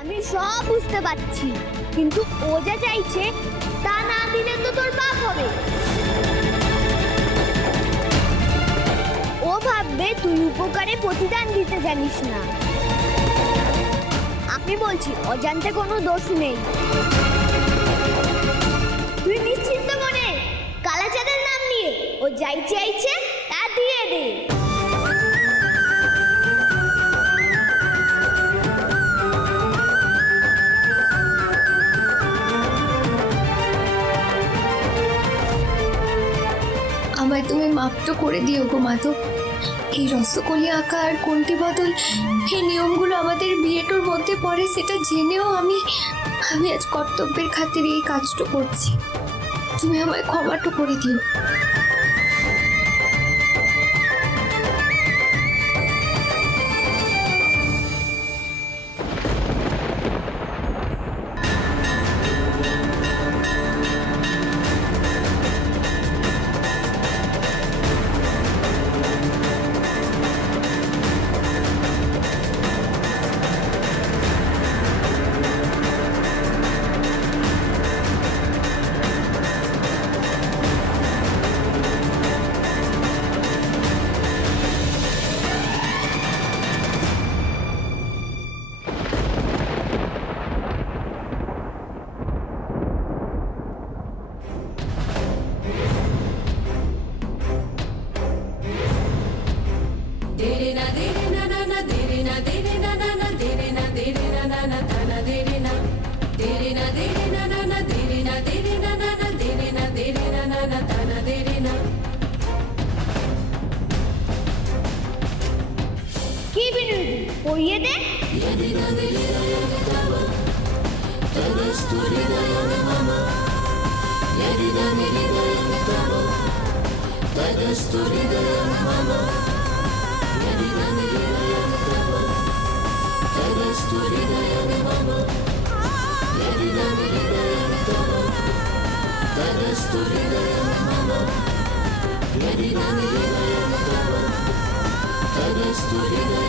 আমি সব বুঝতে পারছি, কিন্তু ও যা চাইছে, তা না দিলে তো তোর পাপ হবে। ও ভাববে তুই উপকারে প্রতিদান দিতে জানিস না। আমি বলছি, অজান্তে কোনো দোষ নেই। তুই নিশ্চিন্ত মনে কালাচাঁদের নাম নিয়ে ও যাই চাইছে তা দিয়ে দে। আমায় তুমি মাপ তো করে দিও গো মাধব এই রসকলি আঁকা আর কোনটি বদল? এই নিয়মগুলো আমাদের বিয়েটোর মধ্যে পড়ে, সেটা জেনেও আমি আমি আজ কর্তব্যের খাতিরে এই কাজটা করছি। তুমি আমায় ক্ষমাটা করে দিও। পড়িয়ে দে yadida dere na yadida tadasturi